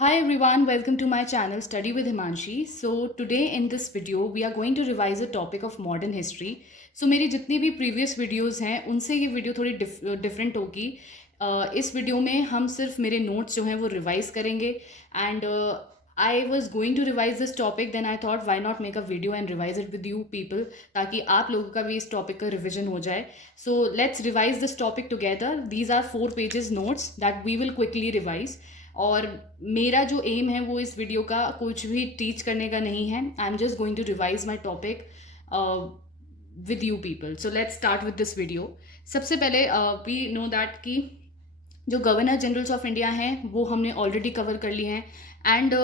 Hi everyone, welcome to my channel Study with Himanshi. So today in this video we are going to revise a topic of modern history. So मेरी जितनी भी previous videos हैं उनसे ये video थोड़ी different होगी. इस video में हम सिर्फ मेरे notes जो हैं वो revise करेंगे and I was going to revise this topic, then I thought why not make a video and revise it with you people ताकि आप लोगों का भी इस topic का revision हो जाए. So let's revise this topic together. These are 4 pages notes that we will quickly revise. और मेरा जो एम है वो इस वीडियो का कुछ भी टीच करने का नहीं है. I am just going to revise my topic with you people. So let's start with this video. सबसे पहले वी नो दैट कि जो गवर्नर जनरल्स ऑफ इंडिया हैं वो हमने ऑलरेडी कवर कर लिए हैं and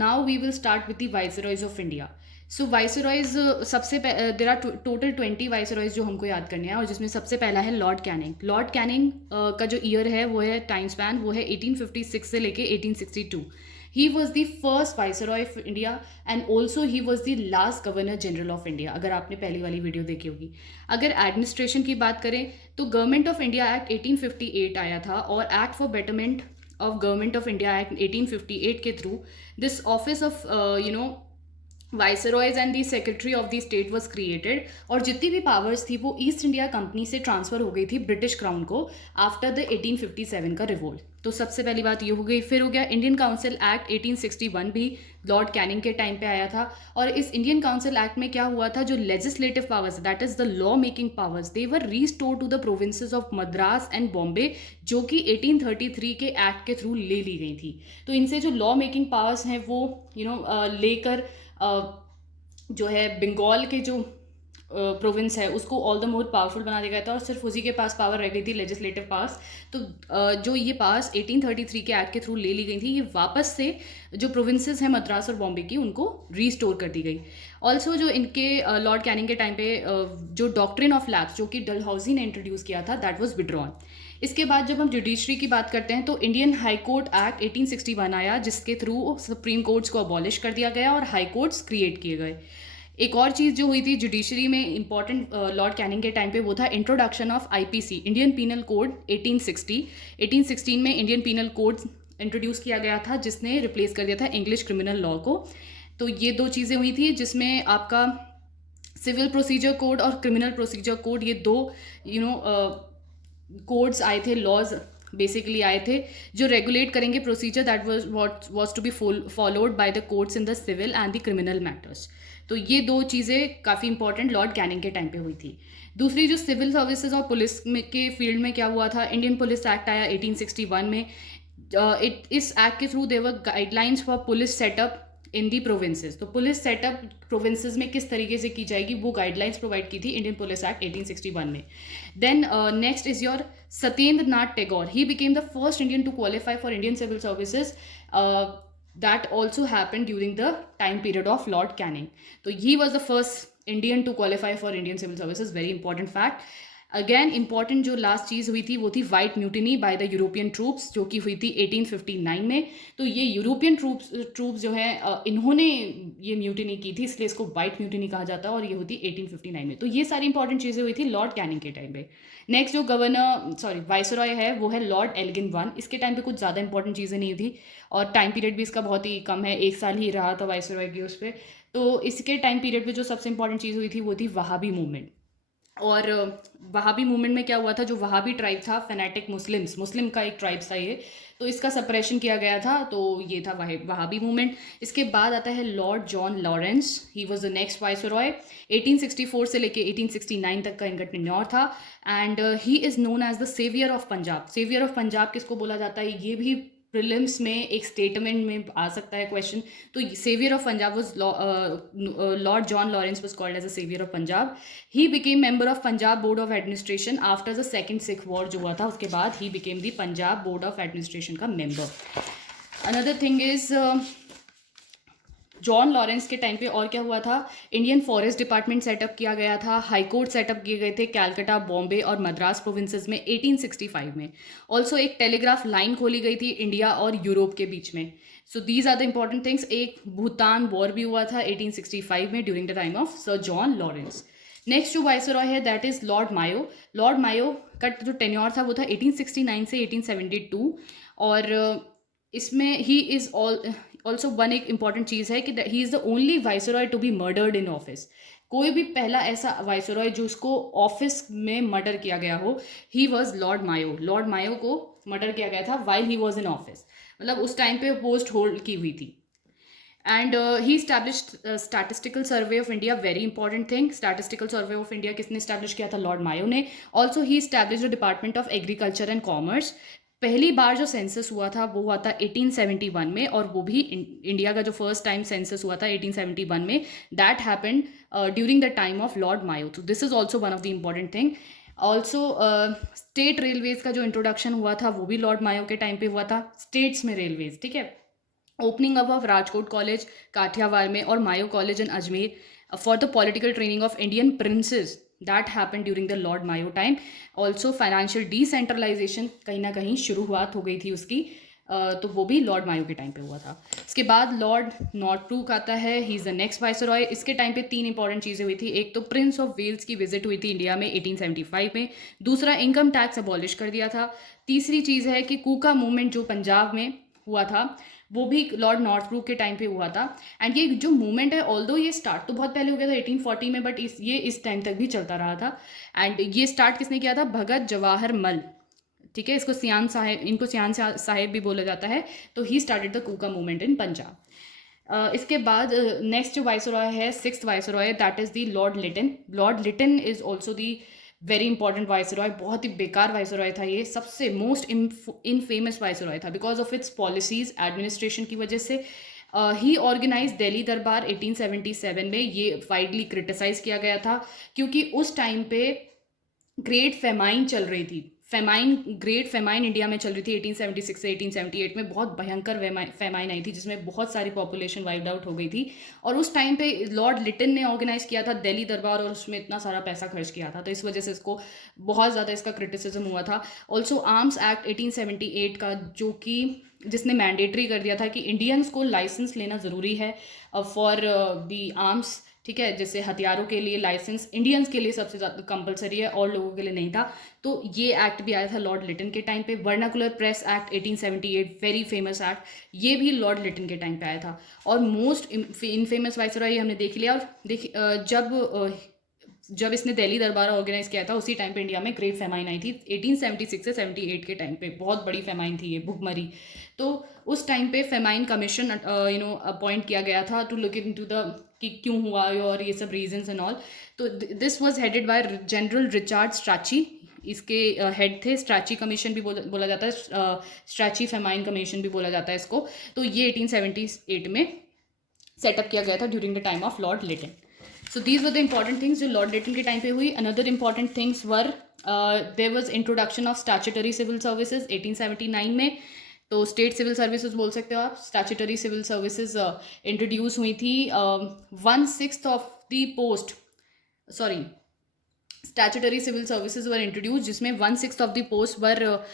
now we will start with the viceroys of India. So viceroys सबसे देर आर टोटल 20 वाइसरॉयज जो हमको याद करने हैं और जिसमें सबसे पहला है लॉर्ड कैनिंग. लॉर्ड कैनिंग का जो ईयर है वो है टाइम स्पैन वो है 1856 से लेके 1862. ही was the first viceroy of India and also he was the last governor general of India. अगर आपने पहली वाली वीडियो देखी होगी. अगर एडमिनिस्ट्रेशन की बात करें तो गवर्नमेंट ऑफ इंडिया एक्ट 1858 आया था और act for betterment of government of India act 1858 के through this office of viceroys and the secretary of the state was created. और जितनी भी पावर्स थी वो ईस्ट इंडिया कंपनी से ट्रांसफर हो गई थी ब्रिटिश क्राउन को आफ्टर द 1857 का रिवोल्ट. तो सबसे पहली बात ये हो गई. फिर हो गया इंडियन काउंसिल एक्ट 1861 भी लॉर्ड कैनिंग के टाइम पे आया था. और इस इंडियन काउंसिल एक्ट में क्या हुआ था, जो legislative powers that is the law making powers they were restore to the provinces of Madras and Bombay जो कि 1833 के एक्ट के थ्रू ले ली गई थी. तो इनसे जो लॉ मेकिंग पावर्स हैं वो लेकर जो है बंगाल के जो प्रोविंस है उसको ऑल द मोर पावरफुल बना दिया गया था और सिर्फ उसी के पास पावर रह गई थी लेजिस्लेटिव पावर्स. तो जो ये पावर्स 1833 के एक्ट के थ्रू ले ली गई थी ये वापस से जो प्रोविंसेस हैं मद्रास और बॉम्बे की उनको रीस्टोर कर दी गई. ऑल्सो जो इनके लॉर्ड कैनिंग के टाइम पे जो डॉक्ट्रिन ऑफ लैप्स जो कि डलहौजी ने इंट्रोड्यूस किया था दैट वाज विड्रॉन. इसके बाद जब हम जुडिशरी की बात करते हैं तो इंडियन हाई कोर्ट एक्ट 1861 आया जिसके थ्रू सुप्रीम कोर्ट्स को अबॉलिश कर दिया गया और हाई कोर्ट्स क्रिएट किए गए. एक और चीज़ जो हुई थी जुडिशरी में इंपॉर्टेंट लॉर्ड कैनिंग के टाइम पे वो था introduction of IPC Indian penal code 1860. 1816 में इंडियन पीनल कोड इंट्रोड्यूस किया गया था जिसने रिप्लेस कर दिया था इंग्लिश क्रिमिनल लॉ को. तो ये दो चीज़ें हुई थी जिसमें आपका सिविल प्रोसीजर कोड और क्रिमिनल प्रोसीजर कोड ये दो कोड्स आए थे, लॉज बेसिकली आए थे जो रेगुलेट करेंगे procedure that was to be followed by the courts in the civil and the criminal matters. तो ये दो चीज़ें काफ़ी इंपॉर्टेंट लॉर्ड कैनिंग के टाइम पे हुई थी. दूसरी जो सिविल सर्विसेज और पुलिस के फील्ड में क्या हुआ था, इंडियन पुलिस एक्ट आया 1861 में. इस एक्ट के through there were guidelines for police setup in the provinces. तो पुलिस सेटअप प्रोविंसेस में किस तरीके से की जाएगी वो गाइडलाइंस प्रोवाइड की थी इंडियन पुलिस एक्ट 1861 में. Then next is your Satyendra Nath Tagore. He became the first Indian to qualify for Indian civil services. That also happened during the time period of Lord Canning. So he was the first Indian to qualify for Indian civil services. Very important fact. Again important जो last चीज़ हुई थी वो थी white mutiny by the European troops जो कि हुई थी 1859 में. तो ये यूरोपियन ट्रूप्स जो है इन्होंने ये म्यूटिनी की थी इसलिए इसको वाइट म्यूटिनी कहा जाता है और ये होती 1859 में. तो ये सारी इंपॉर्टेंट चीज़ें हुई थी लॉर्ड कैनिंग के टाइम पे. नेक्स्ट जो वाइसरॉय है वो है लॉर्ड एल्गिन वन. इसके टाइम पे कुछ ज़्यादा इंपॉर्टेंट चीज़ें नहीं थी और टाइम पीरियड भी इसका बहुत ही कम है, 1 साल ही रहा था वाइसरॉय की उस पर. तो इसके टाइम पीरियड पे जो सबसे इंपॉर्टेंट चीज़ हुई थी वो थी वहाबी मूवमेंट. और वहाबी मूवमेंट में क्या हुआ था, जो वहाबी ट्राइब था फेनेटिक मुस्लिम का एक ट्राइब था ये, तो इसका सप्रेशन किया गया था. तो ये था वहाबी मूवमेंट. इसके बाद आता है Lord John Lawrence. He was the next viceroy. 1864 से लेके 1869 तक का इनका टेन्योर था and he is known as the saviour of Punjab. Saviour of Punjab किसको बोला जाता है ये भी प्रीलिम्स में एक स्टेटमेंट में आ सकता है क्वेश्चन. तो saviour of Punjab was lord John Lawrence was called as a saviour of Punjab. He became member of Punjab board of administration after the second Sikh war जो हुआ था उसके बाद he became the Punjab board of administration का member. Another thing is John Lawrence के time पे और क्या हुआ था, इंडियन फॉरेस्ट डिपार्टमेंट सेटअप किया गया था, हाई कोर्ट सेटअप किए गए थे कैलकाटा, बॉम्बे और मद्रास प्रोविंसेस में 1865 में. ऑल्सो एक टेलीग्राफ लाइन खोली गई थी इंडिया और यूरोप के बीच में. So these are the important things. एक भूटान वॉर भी हुआ था 1865 में during the time of sir John Lawrence. Next जो वाइसरॉय है that is lord Mayo. Lord Mayo का जो टेन्योर था वो था 1869 से 1872 और इसमें ही इज़ ऑल्सो वन एक इम्पॉर्टेंट चीज़ है कि he is the only viceroy to be murdered in office. कोई भी पहला ऐसा वाइसरॉय जो उसको ऑफिस में मर्डर किया गया हो, he was lord Mayo. Lord Mayo को मर्डर किया गया था while he was in office, मतलब उस टाइम पे पोस्ट होल्ड की हुई थी। And he established statistical survey of India, very important thing. Statistical survey of India किसने स्टैब्लिश किया था? लॉर्ड मायो ने। Also he establish the department of agriculture and commerce. पहली बार जो सेंसस हुआ था वो हुआ था 1871 में, और वो भी इंडिया का जो फर्स्ट टाइम सेंसस हुआ था 1871 में, that happened during the time of lord Mayo. तो this is also one of the important thing. Also state railways का जो इंट्रोडक्शन हुआ था वो भी लॉर्ड मायो के टाइम पे हुआ था, स्टेट्स में रेलवेज, ठीक है। Opening up of Rajkot college Kathiawar में और Mayo college in Ajmer for the political training of Indian princes, that happen during the lord Mayo time. Also financial decentralization कहीं ना कहीं शुरुआत हो गई थी उसकी, तो वो भी लॉर्ड मायो के टाइम पे हुआ था। इसके बाद लॉर्ड नॉर्थब्रूक आता है, ही इज़ द नेक्स्ट वाइसरॉय। इसके टाइम पे 3 इंपॉर्टेंट चीज़ें हुई थी। एक तो प्रिंस ऑफ वेल्स की विजिट हुई थी इंडिया में 1875 में। दूसरा, इनकम टैक्स अबॉलिश कर दिया था। तीसरी चीज़ है कि कूका मूवमेंट जो पंजाब में हुआ था वो भी लॉर्ड नॉर्थब्रूक के टाइम पे हुआ था। एंड ये जो मूवमेंट है, ऑल्दो ये स्टार्ट तो बहुत पहले हो गया था 1840 में, बट ये इस टाइम तक भी चलता रहा था। एंड ये स्टार्ट किसने किया था? भगत जवाहर मल, ठीक है। इसको सियान साहेब, इनको सियान साहेब भी बोला जाता है। तो he started the Kuka movement in Punjab. इसके बाद नेक्स्ट जो वाइसरॉय है, sixth viceroy, that is the Lord Lytton. Lord Lytton is also the very important viceroy. बहुत ही बेकार वाइसरॉय था ये, सबसे मोस्ट इनफेमस वाइसरॉय था because of its policies, administration की वजह से। ही ऑर्गेनाइज दिल्ली दरबार 1877 में। ये वाइडली क्रिटिसाइज किया गया था क्योंकि उस टाइम पे ग्रेट फेमाइन चल रही थी। ग्रेट फेमाइन इंडिया में चल रही थी 1876 से 1878 में। बहुत भयंकर फेमाइन आई थी जिसमें बहुत सारी पॉपुलेशन वाइप्ड आउट हो गई थी। और उस टाइम पे लॉर्ड लिटन ने ऑर्गेनाइज किया था दिल्ली दरबार, और उसमें इतना सारा पैसा खर्च किया था, तो इस वजह से इसको बहुत ज़्यादा इसका क्रिटिसिज्म हुआ था। ऑल्सो आर्म्स एक्ट 1878 का, जो कि जिसने मैंडेटरी कर दिया था कि इंडियंस को लाइसेंस लेना ज़रूरी है फॉर दी आर्म्स, ठीक है। जैसे हथियारों के लिए लाइसेंस इंडियंस के लिए सबसे ज़्यादा कंपलसरी है, और लोगों के लिए नहीं था। तो ये एक्ट भी आया था लॉर्ड लिटन के टाइम पे। Vernacular press act 1878, very famous act, ये भी लॉर्ड लिटन के टाइम पे आया था। और मोस्ट इनफेमस वाइसरॉय हमने देख लिया। और जब इसने दिल्ली दरबार ऑर्गेनाइज किया था उसी टाइम पे इंडिया में ग्रेट फेमाइन आई थी 1876 से 78 के टाइम पे। बहुत बड़ी फेमाइन थी ये, भुखमरी। तो उस टाइम पे फेमाइन कमीशन अपॉइंट किया गया था टू लुक इनटू द कि क्यों हुआ और ये सब रीजंस एंड ऑल। तो this was headed by general Richard Strachey, इसके हेड थे। स्ट्रैची कमीशन भी बोला जाता है, स्ट्रैची फेमाइन कमीशन भी बोला जाता है इसको। तो ये 1878 में सेटअप किया गया था during the time of Lord Lytton. So these were the important things जो लॉर्ड लिटन के टाइम पे हुई। Another important things were there was introduction of statutory civil services 1879 में। तो स्टेट सिविल सर्विसेज बोल सकते हो आप। स्टैट्यूटरी सिविल सर्विसेज इंट्रोड्यूस हुई थी। 1/6 of the post, sorry, statutory civil services were introduce, जिसमें 1/6 of the post were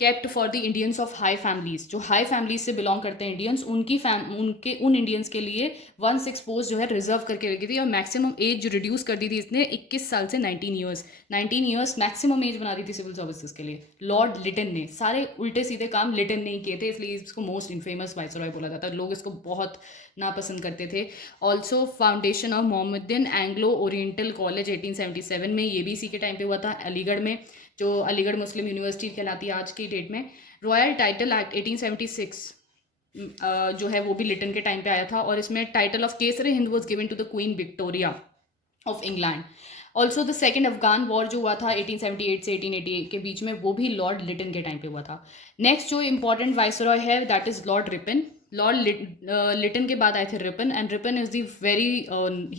kept for the Indians of high families. जो हाई फैमिलीज से बिलोंग करते हैं इंडियंस, उन इंडियंस के लिए 1/6 पोस्ट जो है रिजर्व करके रखी थी। और मैक्सिमम एज जो रिड्यूस कर दी थी इसने 21 साल से 19 ईयर्स मैक्सिमम एज बना दी थी सिविल सर्विसेज के लिए। लॉर्ड लिटन ने सारे उल्टे सीधे काम लिटन ने ही किए थे, इसलिए इसको मोस्ट इनफेमस वाइसरॉय बोला जाता है। लोग इसको बहुत नापसंद करते थे। Also foundation of Mohammedan Anglo oriental college 1877 में, ये भी इसी के टाइम पे हुआ था अलीगढ़ में, जो अलीगढ़ मुस्लिम यूनिवर्सिटी कहलाती है आज की डेट में। रॉयल टाइटल एक्ट 1876 जो है वो भी लिटन के टाइम पे आया था, और इसमें title of Kaiser Hind was given to the Queen Victoria of England. Also the second Afghan war जो हुआ था 1878 से 1888 के बीच में, वो भी लॉर्ड लिटन के टाइम पे हुआ था। नेक्स्ट जो इंपॉर्टेंट वाइसरॉय है that is Lord Ripon. Lord Lytton के बाद आए थे Ripon, and Ripon is he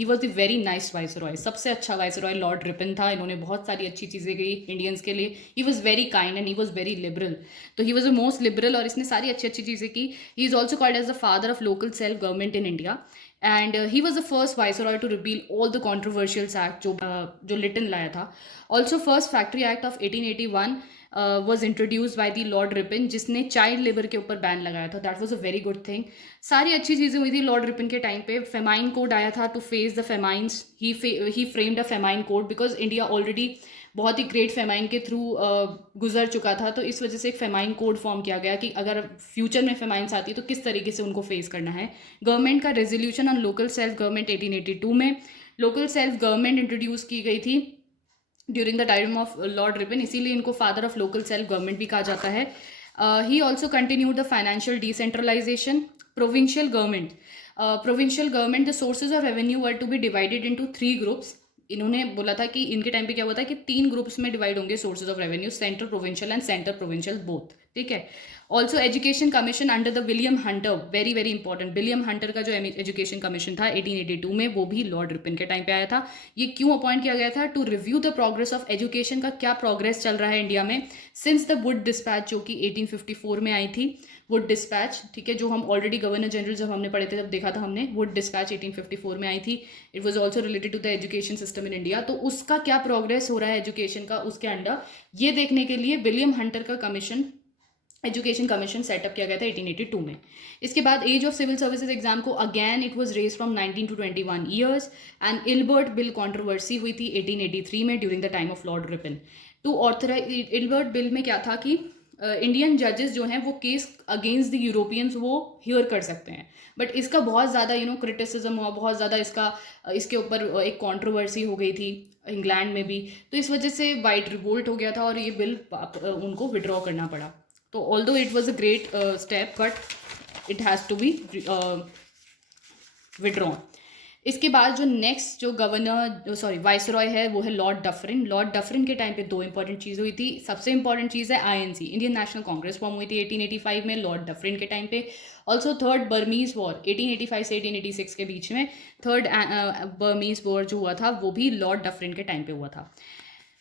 was the very nice viceroy. सबसे अच्छा वाइसरॉय लॉर्ड रिपन था। इन्होंने बहुत सारी अच्छी चीज़ें की इंडियंस के लिए। He was very kind and he was very liberal. तो he was the most liberal, और इसने सारी अच्छी अच्छी चीज़ें की। He is also called as the father of local self government in India, and he was the first viceroy to repeal all the controversial act जो Lytton लाया था। Also first factory act of 1881 was introduce by the lord Ripon, जिसने child labour के ऊपर ban लगाया था। That was a very good thing. सारी अच्छी चीज़ें हुई थी लॉर्ड रिपन के टाइम पे। फेमाइन कोड आया था to face the famines. He framed a famine code because India already बहुत ही ग्रेट फेमाइन के थ्रू गुजर चुका था, तो इस वजह से एक फेमाइन कोड फॉर्म किया गया कि अगर फ्यूचर में फेमाइंस आती है तो किस तरीके से उनको फेस करना है। गवर्नमेंट का resolution on local self government 1882 में लोकल सेल्फ गवर्नमेंट इंट्रोड्यूस की गई थी during the time of Lord Ripon, इसीलिए इनको father of local self government भी कहा जाता है। He also continued the financial decentralisation. Provincial government the sources of revenue were to be divided into 3 groups. इन्होंने बोला था कि इनके टाइम पे क्या हुआ था कि 3 ग्रुप्स में डिवाइड होंगे sources of revenue, central provincial and centre provincial both, ठीक है। Also education commission under the William Hunter, very very important, William Hunter का जो एजुकेशन कमीशन था 1882 में, वो भी लॉर्ड रिपन के टाइम पे आया था। ये क्यों अपॉइंट किया गया था? To review the progress of education, का क्या प्रोग्रेस चल रहा है इंडिया में सिंस द वुड डिस्पैच, जो कि 1854 में आई थी। वुड डिस्पैच, ठीक है, जो हम ऑलरेडी गवर्नर जनरल जब हमने पढ़े थे तब देखा था हमने, वुड डिस्पैच 1854 में आई थी। It was also related to the education system in India. तो उसका क्या प्रोग्रेस हो रहा है एजुकेशन का उसके अंडर, ये देखने के लिए विलियम हंटर का कमीशन, एजुकेशन कमीशन सेटअप किया गया था 1882 में। इसके बाद age of civil services exam को again it was raise from 19 to 21 years and Ilbert bill controversy हुई थी 1883 में during the time of Lord Ripon to authorise. Ilbert bill में क्या था कि इंडियन जजेस जो हैं वो केस अगेंस्ट द यूरोपियंस वो हियर कर सकते हैं, बट इसका बहुत ज़्यादा क्रिटिसिज्म हुआ, बहुत ज़्यादा इसके ऊपर एक कंट्रोवर्सी हो गई थी इंग्लैंड में भी, तो इस वजह से वाइट रिवोल्ट हो गया था और ये बिल उनको विड्रॉ करना पड़ा। तो although it was a great step but it has to be withdrawn. इसके बाद जो नेक्स्ट जो वाइसरॉय है वो है लॉर्ड डफरिन। लॉर्ड डफरिन के टाइम पे 2 इंपॉर्टेंट चीज़ हुई थी। सबसे इंपॉर्टेंट चीज़ है INC, Indian national Congress form हुई थी 1885 में लॉर्ड डफरिन के टाइम पे। ऑल्सो थर्ड बर्मीज वॉर 1885 से 1886 के बीच में, थर्ड बर्मीज वॉर जो हुआ था वो भी लॉर्ड डफरिन के टाइम पे हुआ था।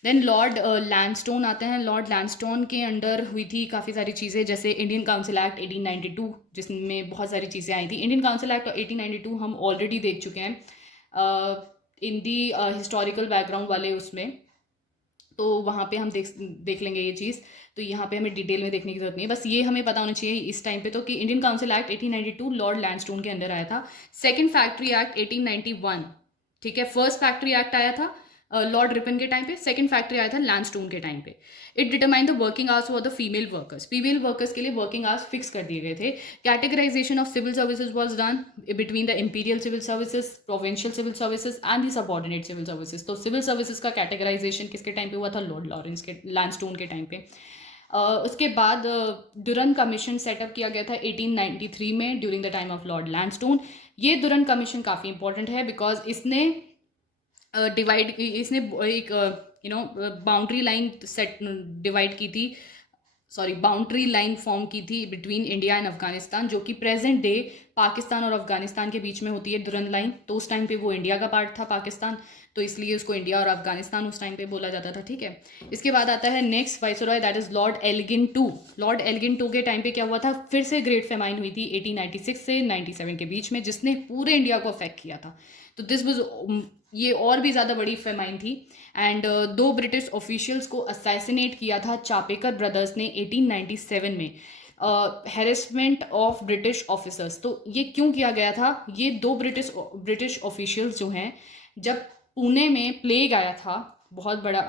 देन लॉर्ड लैंडस्टोन आते हैं। लॉर्ड लैंडस्टोन के अंडर हुई थी काफ़ी सारी चीज़ें, जैसे इंडियन काउंसिल एक्ट 1892 जिसमें बहुत सारी चीज़ें आई थी। इंडियन काउंसिल एक्ट 1892 हम ऑलरेडी देख चुके हैं इन दी हिस्टोरिकल बैकग्राउंड वाले उसमें, तो वहाँ पे हम देख लेंगे ये चीज़, तो यहाँ पे हमें डिटेल में देखने की जरूरत नहीं है, बस ये हमें पता होना चाहिए इस टाइम पे तो कि Indian council act 1892 Lord Lansdowne के अंदर आया था। सेकंड फैक्ट्री एक्ट 1891, ठीक है, फर्स्ट फैक्ट्री एक्ट आया था लॉर्ड रिपन के टाइम पे, सेकंड फैक्ट्री आया था लैंडस्टोन के टाइम पे। It determine the working hours for the female workers, female workers के लिए वर्किंग आवर्स फिक्स कर दिए गए थे। Categorisation of civil services was done between the imperial civil services, provincial civil services and the subordinate civil services. तो civil services का categorisation किसके time पे हुआ था? लॉर्ड लॉरेंस के, लैंडस्टोन के टाइम पे। उसके बाद डुरन कमीशन सेटअप किया गया था 1893 में during the time of Lord Lansdowne. ये डुरन कमीशन काफ़ी इंपॉर्टेंट है बिकॉज इसने इसने एक बाउंड्री लाइन डिवाइड की थी, बाउंड्री लाइन फॉर्म की थी बिटवीन इंडिया एंड अफगानिस्तान, जो कि प्रेजेंट डे पाकिस्तान और अफगानिस्तान के बीच में होती है डुरन लाइन। तो उस टाइम पे वो इंडिया का पार्ट था पाकिस्तान, तो इसलिए उसको इंडिया और अफगानिस्तान उस टाइम पे बोला जाता था, ठीक है। इसके बाद आता है next viceroy, that is Lord Elgin two. Lord Elgin two के टाइम पे क्या हुआ था? फिर से ग्रेट फेमाइन हुई थी 1896 से 97 के बीच में, जिसने पूरे इंडिया को अफेक्ट किया था। तो दिस वाज, ये और भी ज़्यादा बड़ी फेमाइन थी। एंड 2 ब्रिटिश ऑफिशियल्स को असैसिनेट किया था चापेकर ब्रदर्स ने 1897 में, हैरेसमेंट ऑफ ब्रिटिश ऑफिसर्स। तो ये क्यों किया गया था? ये 2 ब्रिटिश ऑफिशियल्स जो हैं, जब पुणे में प्लेग आया था, बहुत बड़ा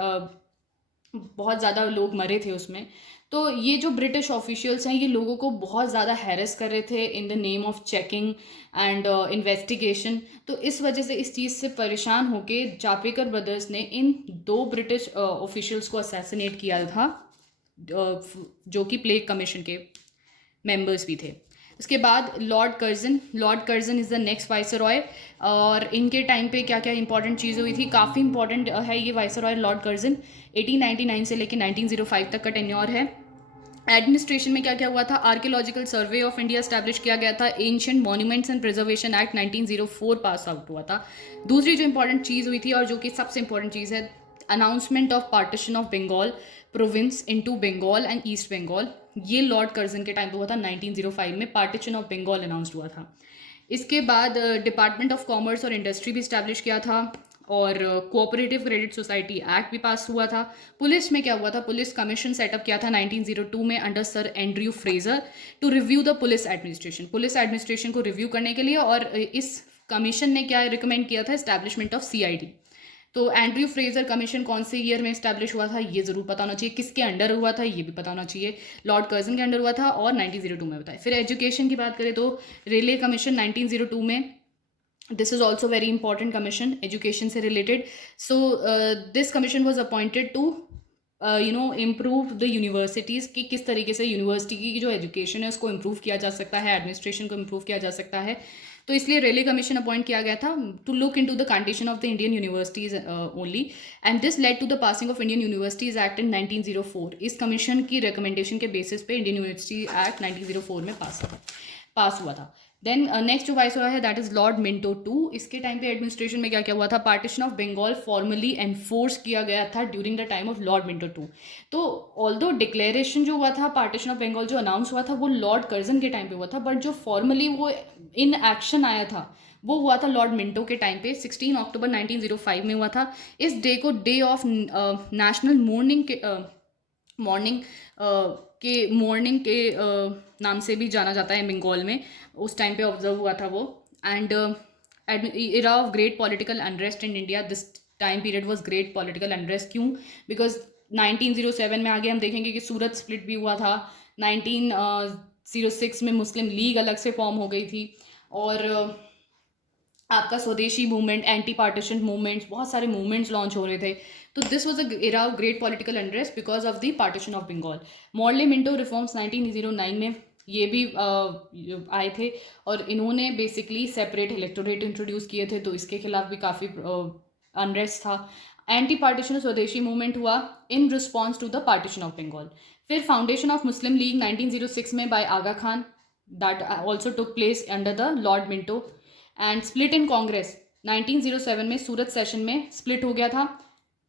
बहुत ज़्यादा लोग मरे थे उसमें, तो ये जो ब्रिटिश ऑफिशियल्स हैं ये लोगों को बहुत ज़्यादा हैरेस कर रहे थे in the name of checking and investigation. तो इस वजह से इस चीज़ से परेशान होके चापेकर ब्रदर्स ने इन 2 ब्रिटिश ऑफिशियल्स को असैसिनेट किया था, जो कि प्लेग कमीशन के मेंबर्स भी थे। उसके बाद Lord Curzon is the next viceroy, और इनके टाइम पे क्या क्या इंपॉर्टेंट चीज़ें हुई थी? काफ़ी इंपॉर्टेंट है ये वाइसरॉय लॉर्ड कर्जन। 1899 से लेकर 1905 तक का टेन्योर है। एडमिनिस्ट्रेशन में क्या क्या हुआ था? Archaeological survey of India establish किया गया था। Ancient monuments and preservation act 1904 pass out हुआ था। दूसरी जो इंपॉर्टेंट चीज़ हुई थी और जो कि सबसे इंपॉर्टेंट चीज़ है, announcement of partition of Bengal province into Bengal and East Bengal. ये लॉर्ड कर्जन के टाइम पे हुआ था 1905 में, पार्टीशन ऑफ बंगाल अनाउंस्ड हुआ था। इसके बाद डिपार्टमेंट ऑफ कॉमर्स और इंडस्ट्री भी इस्टेब्लिश किया था, और कोऑपरेटिव क्रेडिट सोसाइटी एक्ट भी पास हुआ था। पुलिस में क्या हुआ था? पुलिस कमीशन सेटअप किया था 1902 में under Sir Andrew Fraser to review the police administration, police administration को रिव्यू करने के लिए। और इस कमीशन ने क्या रिकमेंड किया था? Establishment of CID। तो एंड्रयू फ्रेजर कमीशन कौन से ईयर में इस्टेब्लिश हुआ था ये ज़रूर पता होना चाहिए, किसके अंडर हुआ था ये भी पता होना चाहिए, लॉर्ड कर्जन के अंडर हुआ था और 1902 में बताए। फिर एजुकेशन की बात करें तो रेले कमीशन 1902 में, this is also very important commission education से related. So this commission was appointed to improve the universities की किस तरीके से यूनिवर्सिटी की जो एजुकेशन है उसको इम्प्रूव किया जा सकता है, एडमिनिस्ट्रेशन को इम्प्रूव किया जा सकता है। तो इसलिए रेले कमीशन अपॉइंट किया गया था to look into the condition of the Indian universities only, and this led to the passing of Indian universities act in 1904। इस कमीशन की रिकमेंडेशन के बेसिस पे इंडियन यूनिवर्सिटी एक्ट 1904 में पास हुआ था। देन नेक्स्ट जो वाइसरॉय है that is Lord Minto two. इसके टाइम पे एडमिनिस्ट्रेशन में क्या क्या हुआ था, partition of Bengal formally enforce किया गया था during the time of Lord Minto two. तो ऑल्दो डिक्लेरेशन जो हुआ था पार्टीशन ऑफ बंगाल जो अनाउंस हुआ था वो लॉर्ड कर्जन के टाइम पे हुआ था, बट जो फॉर्मली वो इन एक्शन आया था वो हुआ था लॉर्ड मिंटो के टाइम पे 16 अक्टूबर 1905 में हुआ था। इस डे को डे ऑफ नेशनल मॉर्निंग के नाम से भी जाना जाता है बंगाल में, उस टाइम पे ऑब्जर्व हुआ था वो। And era of great political unrest in India, this time period was great political unrest. क्यों? बिकॉज 1907 में आगे हम देखेंगे कि सूरत स्प्लिट भी हुआ था, 1906 में मुस्लिम लीग अलग से फॉर्म हो गई थी, और आपका स्वदेशी मूवमेंट, एंटी पार्टीशन मूवमेंट्स, बहुत सारे मूवमेंट्स लॉन्च हो रहे थे। तो this was a era of great political unrest because of the partition of Bengal. Morley Minto reforms 1909 में ये भी आए थे, और इन्होंने बेसिकली सेपरेट इलेक्टोरेट इंट्रोड्यूस किए थे, तो इसके खिलाफ भी काफ़ी अनरेस्ट था। एंटी पार्टीशन स्वदेशी मूवमेंट हुआ in response to the partition of Bengal. फिर फाउंडेशन ऑफ मुस्लिम लीग 1906 में by Aga Khan, that also took place under the Lord Minto. And split in Congress 1907 में सूरत सेशन में स्प्लिट हो गया था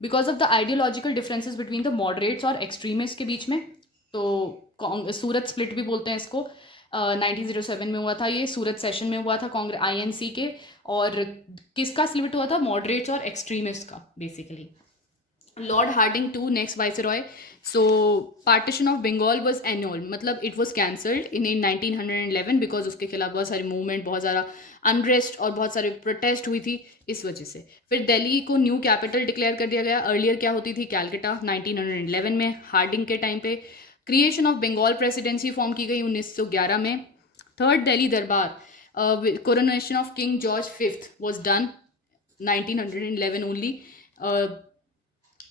because of the ideological differences between the moderates और extremist के बीच में। तो सूरत स्प्लिट भी बोलते हैं इसको। 1907 में हुआ था, ये सूरत सेशन में हुआ था कांग्रेस INC के। और किसका स्प्लिट हुआ था? मॉडरेट्स और एक्सट्रीमिस्ट का basically. Lord Hardinge two next viceroy. So partition of Bengal was annulled, मतलब it was cancelled in 1911 because उसके खिलाफ बहुत सारी मूवमेंट, बहुत ज़्यादा अनरेस्ट और बहुत सारे प्रोटेस्ट हुई थी इस वजह से। फिर दिल्ली को न्यू कैपिटल डिक्लेयर कर दिया गया। अर्लियर क्या होती थी? कैलकटा। 1911 में हार्डिंग के टाइम पे creation of Bengal presidency form की गई 1911 में। Third Delhi Durbar, coronation of King George V was done 1911 only.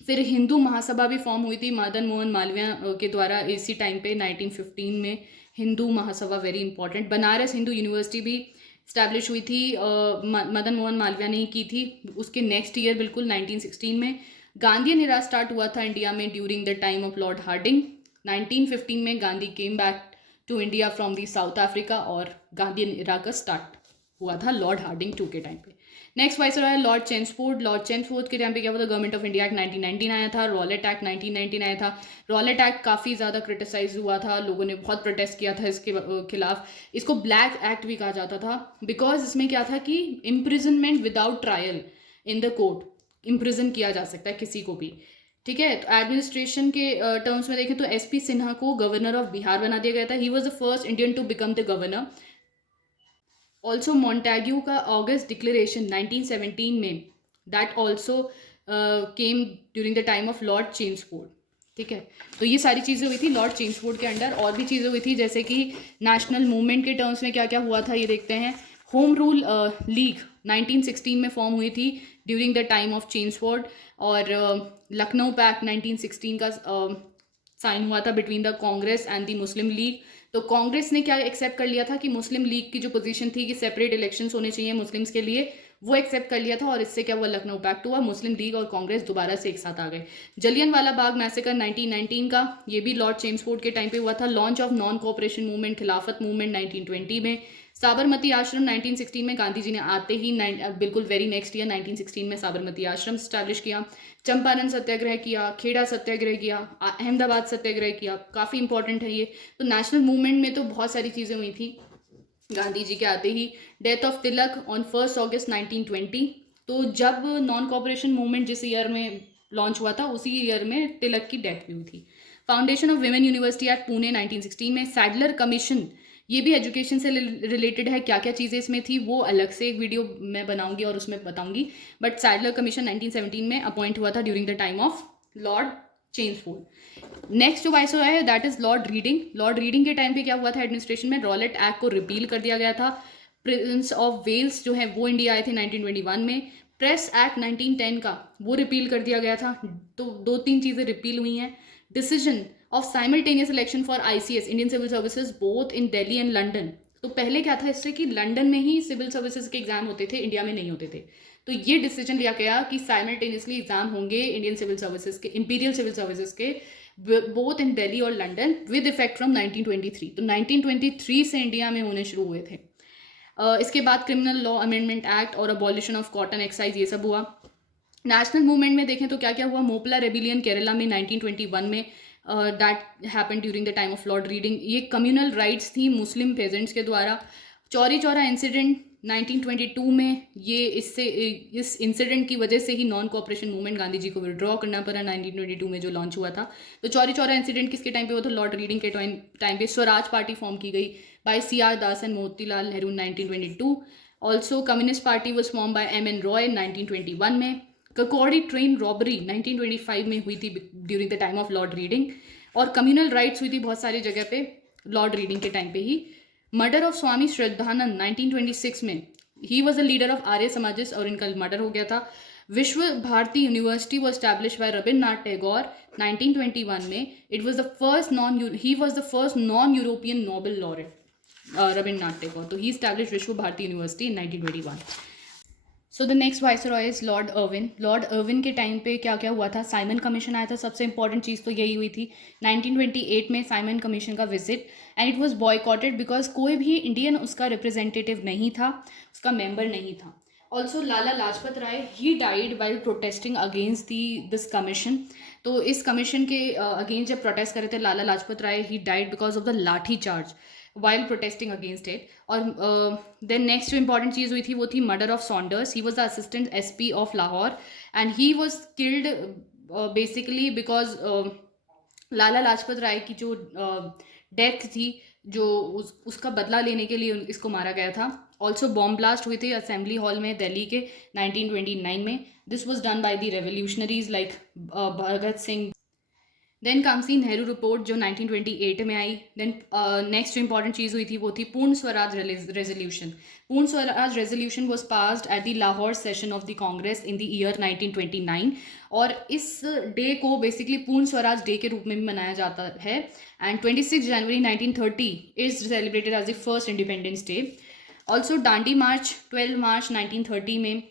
फिर हिंदू महासभा भी फॉर्म हुई थी मदन मोहन मालवीय के द्वारा इसी टाइम पे 1915 में। Hindu Mahasabha very important. Banaras Hindu university भी इस्टेब्लिश हुई थी, मदन मोहन मालवीय ने ही की थी उसके नेक्स्ट ईयर बिल्कुल 1916 में। गांधी इरा स्टार्ट हुआ था इंडिया में during the time of Lord Hardinge. 1915 में Gandhi came back to India from the South Africa, और गांधी इरा का स्टार्ट हुआ था लॉर्ड हार्डिंग 2 के टाइम पे। Next viceroy Lord Chelmsford. Lord Chelmsford के टाइम पे क्या हुआ था? गवर्नमेंट ऑफ इंडिया एक्ट 1919 आया था, रॉलेट एक्ट 1919 आया था। रॉलेट एक्ट काफ़ी ज़्यादा क्रिटिसाइज हुआ था, लोगों ने बहुत प्रोटेस्ट किया था इसके खिलाफ। इसको ब्लैक एक्ट भी कहा जाता था बिकॉज इसमें क्या था कि imprisonment without trial in the court, imprison किया जा सकता है किसी को भी, ठीक है। तो एडमिनिस्ट्रेशन के टर्म्स में देखें तो SP सिन्हा को गवर्नर ऑफ बिहार बना दिया गया था। He was the first Indian to become the governor. Also Montagu का ऑगस्ट डिक्लेरेशन 1917 में, that also came during the time of lord Chelmsford, ठीक है। तो ये सारी चीज़ें हुई थी लॉर्ड चेम्सफोर्ड के अंडर। और भी चीज़ें हुई थी जैसे कि नेशनल मूवमेंट के टर्म्स में क्या क्या हुआ था ये देखते हैं। होम रूल लीग 1916 में फॉर्म हुई थी during the time of Chelmsford. और लखनऊ पैक्ट 1916 का साइन हुआ था between the Congress and the Muslim league. तो कांग्रेस ने क्या एक्सेप्ट कर लिया था कि मुस्लिम लीग की जो पोजीशन थी कि सेपरेट इलेक्शंस होने चाहिए मुस्लिम्स के लिए, वो एक्सेप्ट कर लिया था, और इससे क्या हुआ? लखनऊ पैक्ट हुआ। मुस्लिम लीग और कांग्रेस दोबारा से एक साथ आ गए। जलियनवाला बाग मैसेकर 1919 का, ये भी लॉर्ड चेम्सफोर्ड के टाइम पे हुआ था। Launch of non cooperation movement, खिलाफत मूवमेंट 1920 में। साबरमती आश्रम 1916 में गांधी जी ने आते ही बिल्कुल वेरी नेक्स्ट ईयर 1916 में साबरमती आश्रम स्टैब्लिश किया। चंपारण सत्याग्रह किया, खेड़ा सत्याग्रह किया, अहमदाबाद सत्याग्रह किया, काफ़ी इंपॉर्टेंट है ये। तो नेशनल मूवमेंट में तो बहुत सारी चीज़ें हुई थी गांधी जी के आते ही। डेथ ऑफ तिलक ऑन 1 अगस्त 1920। तो जब नॉन कोऑपरेशन मूवमेंट जिस ईयर में लॉन्च हुआ था उसी ईयर में तिलक की डेथ भी हुई थी। Foundation of women university at Pune 1916 में। सैडलर कमीशन ये भी एजुकेशन से रिलेटेड है, क्या क्या चीज़ें इसमें थी वो अलग से एक वीडियो मैं बनाऊंगी और उसमें बताऊंगी। बट सैडलर कमीशन 1917 में अपॉइंट हुआ था during the time of lord Chelmsford. Next जो वाइसरॉय है that is Lord reading. Lord reading के टाइम पे क्या हुआ था एडमिनिस्ट्रेशन में, रॉलेट एक्ट को रिपील कर दिया गया था। प्रिंस ऑफ वेल्स जो है वो इंडिया आए थे 1921 में। प्रेस एक्ट 1910 का वो रिपील कर दिया गया था। तो दो तीन चीज़ें रिपील हुई हैं। Decision of simultaneous election for ICS Indian civil services both in Delhi and London. तो पहले क्या था इससे कि लंदन में ही सिविल सर्विसेज के एग्जाम होते थे, इंडिया में नहीं होते थे। तो ये डिसीजन लिया गया कि साइमल्टेनियसली एग्जाम होंगे इंडियन सिविल सर्विसेज के, इंपीरियल सिविल सर्विसेज के, बोथ इन दिल्ली और लंदन विद इफेक्ट फ्रॉम 1923। तो 1923 से इंडिया में होने शुरू हुए थे। इसके बाद क्रिमिनल लॉ अमेंडमेंट एक्ट और अबॉलिशन ऑफ कॉटन एक्साइज ये सब हुआ। नेशनल मूवमेंट में देखें तो क्या क्या हुआ, मोपला रेबिलियन केरला में 1921 में, that happen during the time of Lord reading. ये कम्युनल राइट्स थी मुस्लिम पेजेंट्स के द्वारा। चौरी चौरा इंसिडेंट 1922 में, ये इस इंसिडेंट की वजह से ही non cooperation movement Gandhi ji को विड्रॉ करना पड़ा 1922 में जो लॉन्च हुआ था। तो चौरी चौरा इंसिडेंट किसके टाइम पे हुआ था, लॉर्ड रीडिंग के टाइम पे। स्वराज पार्टी फॉर्म की गई by CR Das and Motilal Nehru 1922। Also communist party was form by MN Roy 1921 में। ककौड़ी ट्रेन रॉबरी 1925 में हुई थी during the time of Lord Reading. और कम्युनल राइट्स हुई थी बहुत सारी जगह पे लॉर्ड रीडिंग के टाइम पे ही। मर्डर ऑफ स्वामी श्रद्धानंद 1926 में, he was a leader of Arya Samajist और इनका मर्डर हो गया था। Vishwa Bharati university was establish by Rabindranath Tagore 1921 में। It was the first he was the first non European Nobel laureate Rabindranath Tagore. तो he establish Vishwa Bharati university in 1921। So the next viceroy is lord Irwin. Lord Irwin के time पे क्या क्या हुआ था, साइमन कमीशन आया था, सबसे इंपॉर्टेंट चीज़ तो यही हुई थी 1928 में साइमन कमीशन का visit, and it was boycotted because कोई भी इंडियन उसका रिप्रेजेंटेटिव नहीं था, उसका मेंबर नहीं था। Also Lala Lajpat Rai he died while protesting against this commission. तो इस कमीशन के अगेंस्ट जब प्रोटेस्ट कर रहे थे Lala Lajpat Rai, he died because of the lathi charge while protesting against it. और then next जो important चीज़ हुई थी वो थी murder of Saunders. He was the assistant SP of Lahore and he was killed basically because लाला लाजपत राय की जो डेथ थी, जो उसका बदला लेने के लिए इसको मारा गया था। ऑल्सो बॉम्ब ब्लास्ट हुए थे असेंबली हॉल में दिल्ली के 1929 में। This was done by the revolutionaries like Bhagat Singh. Then comes the Nehru report जो 1928 में आई। देन नेक्स्ट जो इंपॉर्टेंट चीज़ हुई थी वो थी Purna Swaraj resolution. Purna Swaraj resolution was passed at the Lahore session of the Congress in the year 1929। और इस डे को बेसिकली पूर्ण स्वराज डे के रूप में भी मनाया जाता है। And 26 January 1930 is celebrated as the first independence day. Also Dandi march 12 March 1930 में,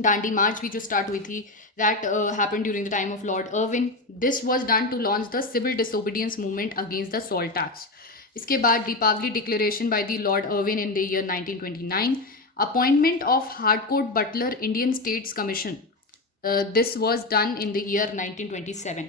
दांडी मार्च भी जो स्टार्ट हुई थी, that happened during the time of Lord Irwin. This was done to launch the civil disobedience movement against the salt tax. इसके बाद Deepavali declaration by the Lord Irwin in the year 1929. Appointment of Harcourt Butler Indian States Commission. This was done in the year 1927.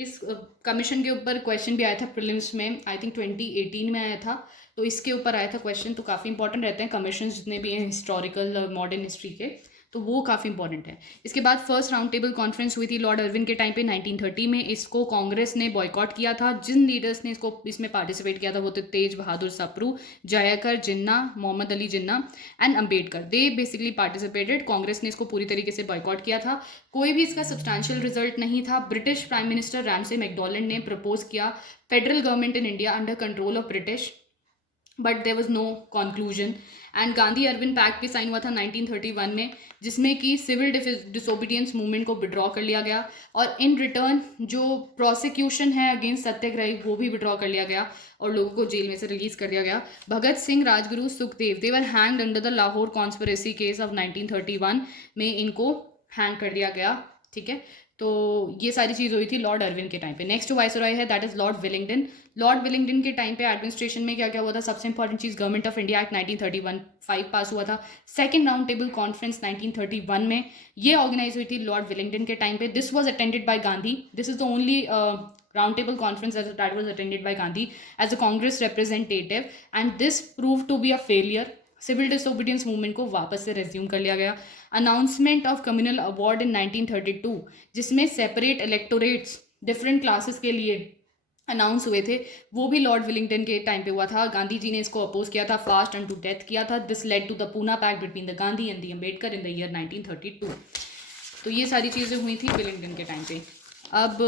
इस commission के ऊपर question भी आया था prelims में, I think 2018 में आया था। तो इसके ऊपर आया था क्वेश्चन, तो काफ़ी इंपॉर्टेंट रहते हैं कमीशन जितने भी हैं हिस्टोरिकल मॉडर्न हिस्ट्री के, तो वो काफ़ी इंपॉर्टेंट है। इसके बाद फर्स्ट राउंड टेबल कॉन्फ्रेंस हुई थी लॉर्ड अर्विन के टाइम पे 1930 में। इसको कांग्रेस ने बॉयकॉट किया था। जिन लीडर्स ने इसमें पार्टिसिपेट किया था वो थे Tej Bahadur Sapru, Jayakar Jinnah, Mohammad Ali Jinnah and Ambedkar. They basically participated. Congress ने इसको पूरी तरीके से बॉयकॉट किया था। कोई भी इसका सब्सटैंशियल रिजल्ट नहीं था। British prime minister Ramsay MacDonald ने प्रपोज किया federal government in India under control of British, but there was no conclusion. And Gandhi Irwin pact भी साइन हुआ था 1931 में, जिसमें कि सिविल डिसोबीडियंस मूवमेंट को विड्रॉ कर लिया गया और इन रिटर्न जो प्रोसिक्यूशन है अगेंस्ट सत्याग्रही वो भी विड्रॉ कर लिया गया और लोगों को जेल में से रिलीज कर दिया गया। Bhagat Singh, Rajguru, Sukhdev, they were hanged under the Lahore conspiracy case of 1931 में इनको हैंग कर दिया गया। ठीक है, तो ये सारी चीज़ हुई थी लॉर्ड अर्विन के टाइम पे। नेक्स्ट जो वाइसरॉय है that is Lord Willingdon. Lord Willingdon के टाइम पे एडमिनिस्ट्रेशन में क्या क्या हुआ था, सबसे important cheese government of India act 1931 पास हुआ था। सेकंड राउंड टेबल कॉन्फ्रेंस 1931 में ये ऑर्गेनाइज हुई थी लॉर्ड विलिंगडन के टाइम पे। This was attended by Gandhi. This is the only round table conference that was attended by Gandhi as a Congress representative and this prove to be a failure. Civil disobedience movement को वापस से resume कर लिया गया। Announcement of communal award in 1932 जिसमें separate electorates different classes के लिए announce हुए थे, वो भी लॉर्ड विलिंगटन के टाइम पे हुआ था। गांधी जी ने इसको अपोज किया था, फास्ट एंड टू डेथ किया था। This led to the Poona pact between the Gandhi and the Ambedkar in the year 1932। तो ये सारी चीज़ें हुई थी विलिंगटन के टाइम पे। अब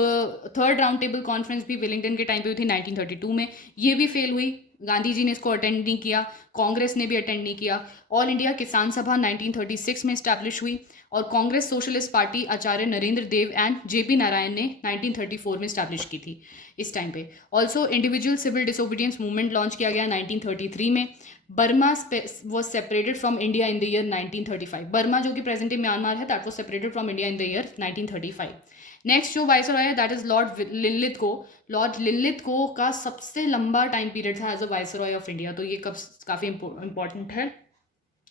थर्ड राउंड टेबल कॉन्फ्रेंस भी विलिंगटन के टाइम पे हुई थी 1932 में, ये भी फेल हुई। गांधी जी ने इसको अटेंड नहीं किया, कांग्रेस ने भी अटेंड नहीं किया। ऑल इंडिया किसान सभा 1936 में इस्टेब्लिश हुई और Congress Socialist Party Acharya Narendra Dev and JP Narayan ने 1934 में इस्टेब्लिश की थी इस टाइम पे। Also individual civil disobedience movement launch किया गया 1933 में। Burma was separated from India in the year 1935। Burma जो कि प्रेजेंट डे म्यांमार है, that was separated from India in the year 1935। Next जो वाइसरॉय है that is Lord Linlithgow. Lord Linlithgow का सबसे लंबा टाइम पीरियड था as a viceroy of India, तो ये कब काफ़ी इंपॉर्टेंट है।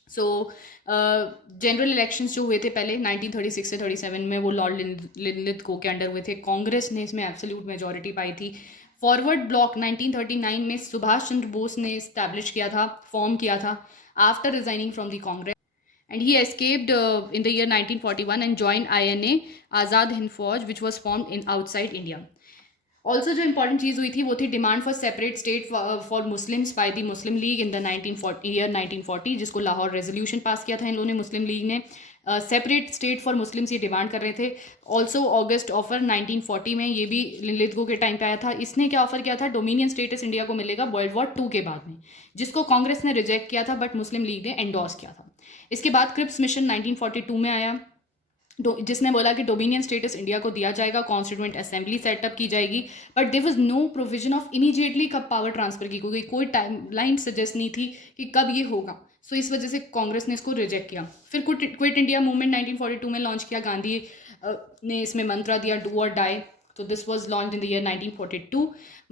सो जनरल इलेक्शंस जो हुए थे पहले 1936 से 37 में, वो लॉर्ड लिनलिथ को के अंडर हुए थे। कांग्रेस ने इसमें एब्सोल्यूट मेजॉरिटी पाई थी। फॉरवर्ड ब्लॉक 1939 में सुभाष चंद्र बोस ने इस्टेब्लिश किया था, फॉर्म किया था after resigning from the Congress, and he escaped in the year 1941 and joined INA Azad Hind Fauj which was formed in outside India. Also जो इंपॉर्टेंट चीज़ हुई थी वो थी demand for separate state for Muslims by the Muslim league in the 1940, जिसको Lahore resolution pass किया था इन लोगों ने, मुस्लिम लीग ने। सेपरेट स्टेट फॉर मुस्लिम्स ये डिमांड कर रहे थे। ऑल्सो ऑगस्ट ऑफर 1940 में, ये भी लिनलिथ के टाइम पे आया था। इसने क्या ऑफर किया था, डोमिनियन स्टेटस इंडिया को मिलेगा वर्ल्ड वॉर 2 के बाद में, जिसको कांग्रेस ने रिजेक्ट किया था बट मुस्लिम लीग ने एंडोर्स किया था। इसके बाद क्रिप्स मिशन 1942 में आया, जिसने बोला कि डोमिनियन स्टेटस इंडिया को दिया जाएगा, कॉन्स्टिट्यूएंट असेंबली सेटअप की जाएगी, but there was no provision of immediately कब पावर ट्रांसफर की, क्योंकि कोई टाइम लाइन सजेस्ट नहीं थी कि कब ये होगा। सो इस वजह से कांग्रेस ने इसको रिजेक्ट किया। फिर क्विट इंडिया मूवमेंट 1942 में लॉन्च किया, गांधी ने इसमें मंत्रा दिया डू और डाई, तो this was launch in the year 1942।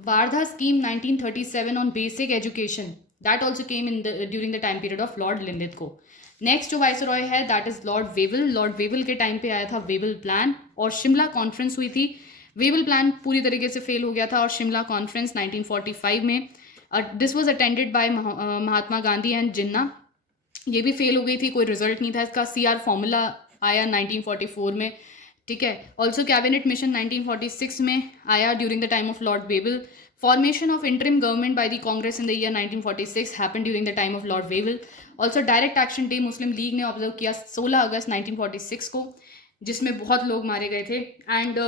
Wardha scheme 1937 on basic education, that also came in during the time period of lord Linlithgow. Next जो वाइसरॉय है that is lord Wavell. Lord Wavell के time पे आया था Wavell plan, और Shimla conference हुई थी। Wavell plan पूरी तरीके से फेल हो गया था, और शिमला कॉन्फ्रेंस 1945 में, this was attended by Mahatma Gandhi and Jinnah, ये भी फेल हो गई थी, कोई रिजल्ट नहीं था इसका। CR फॉर्मूला आया 1944 में, ठीक है। ऑल्सो कैबिनेट मिशन 1946 में आया during the time of lord Wavell. Formation of interim government by the Congress in the year 1946 happened during the time of Lord Wavell. Also direct action day Muslim league ने observe किया 16 अगस्त 1946 को, जिसमें बहुत लोग मारे गए थे। And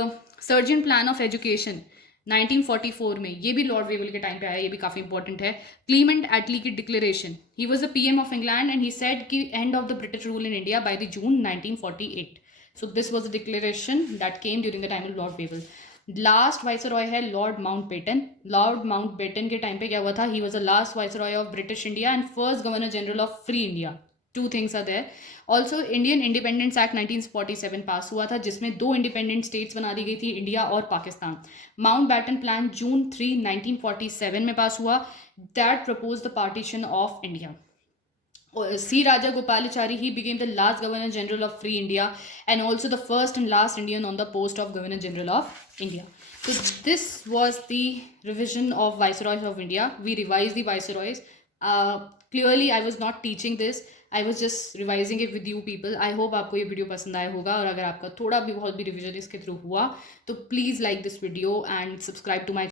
surgeon plan of education 1944 में, ये भी लॉर्ड वेवल के टाइम पे आया, ये भी काफ़ी इंपॉर्टेंट है। क्लीमेंट एटली की declaration, he was the PM of England and he said कि end of the British rule in India by the June 1948। So this was the declaration that came during the time of lord Wavell. Last viceroy है lord Mountbatten. Lord Mountbatten के time पे क्या हुआ था, he was the last viceroy of British India and first governor general of free India. 2 things are there. Also Indian independence act 1947 pass हुआ था, जिसमें 2 independent states बना दी गई थी, इंडिया और पाकिस्तान। माउंटबेटन प्लान जून 3 1947 में पास हुआ, that propose the partition of India. C. Rajagopalachari, he became the last Governor General of Free India and also the first and last Indian on the post of Governor General of India. So this was the revision of Viceroys of India. We revised the Viceroys. Clearly I was not teaching this. I was just revising it with you people. I hope आपको ये video पसंद आया होगा, और अगर आपका थोड़ा भी बहुत भी रिविजन इसके थ्रू हुआ तो please like this video and subscribe to my